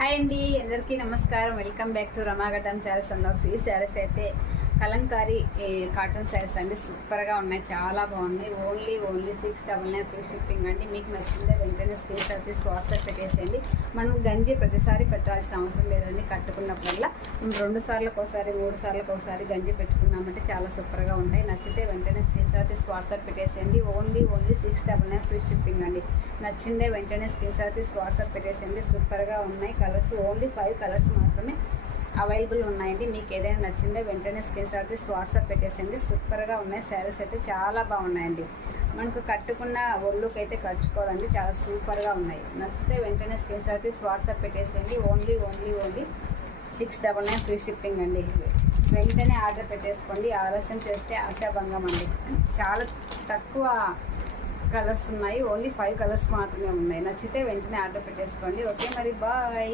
Hi అండి, అందరికీ నమస్కారం. Welcome back to Ramaghatam sarees and blogs. ఈ శారీస్ అయితే కలంకారీ కాటన్ శారీస్ అండి. సూపర్గా ఉన్నాయి, చాలా బాగున్నాయి. ఓన్లీ 699 ఫ్రీ షిప్పింగ్ అండి. మీకు నచ్చిందే వెంటనే స్క్రీన్ షాట్ తీసి వాట్సాప్ పెట్టేసేయండి. మనం గంజి ప్రతిసారి పెట్టాల్సిన అవసరం లేదండి. కట్టుకున్నప్పుడల్లా 2 సార్లకు ఒకసారి 3 సార్లకు ఒకసారి గంజి పెట్టుకున్నామంటే చాలా సూపర్గా ఉంటాయి. నచ్చితే వెంటనే స్క్రీన్ షాట్ తీసి వాట్సాప్ పెట్టేసేయండి. ఓన్లీ 699 ఫ్రీ షిప్పింగ్ అండి. నచ్చిందే వెంటనే స్క్రీన్ షాట్ తీసి వాట్సాప్ పెట్టేసేయండి. సూపర్గా ఉన్నాయి. కలర్స్ ఓన్లీ 5 కలర్స్ మాత్రమే అవైలబుల్ ఉన్నాయండి. మీకు ఏదైనా నచ్చిందే వెంటనే స్క్రీన్ షాట్ తీసి వాట్సాప్ పెట్టేసేయండి. సూపర్గా ఉన్నాయి. శారీస్ అయితే చాలా బాగున్నాయండి. మనకు కట్టుకున్న ఒళ్ళుకి అయితే ఖర్చుకోవాలండి. చాలా సూపర్గా ఉన్నాయి. నచ్చితే వెంటనే స్క్రీన్ షాట్ తీసి వాట్సాప్ పెట్టేసేయండి. ఓన్లీ 699 ఫ్రీ షిప్పింగ్ అండి. వెంటనే ఆర్డర్ పెట్టేసుకోండి. ఆలస్యం చేస్తే ఆశాభంగం అండి. చాలా తక్కువ కలర్స్ ఉన్నాయి. ఓన్లీ 5 కలర్స్ మాత్రమే ఉన్నాయి. నచ్చితే వెంటనే ఆర్డర్ పెట్టేసుకోండి. ఓకే, మరి బాయ్.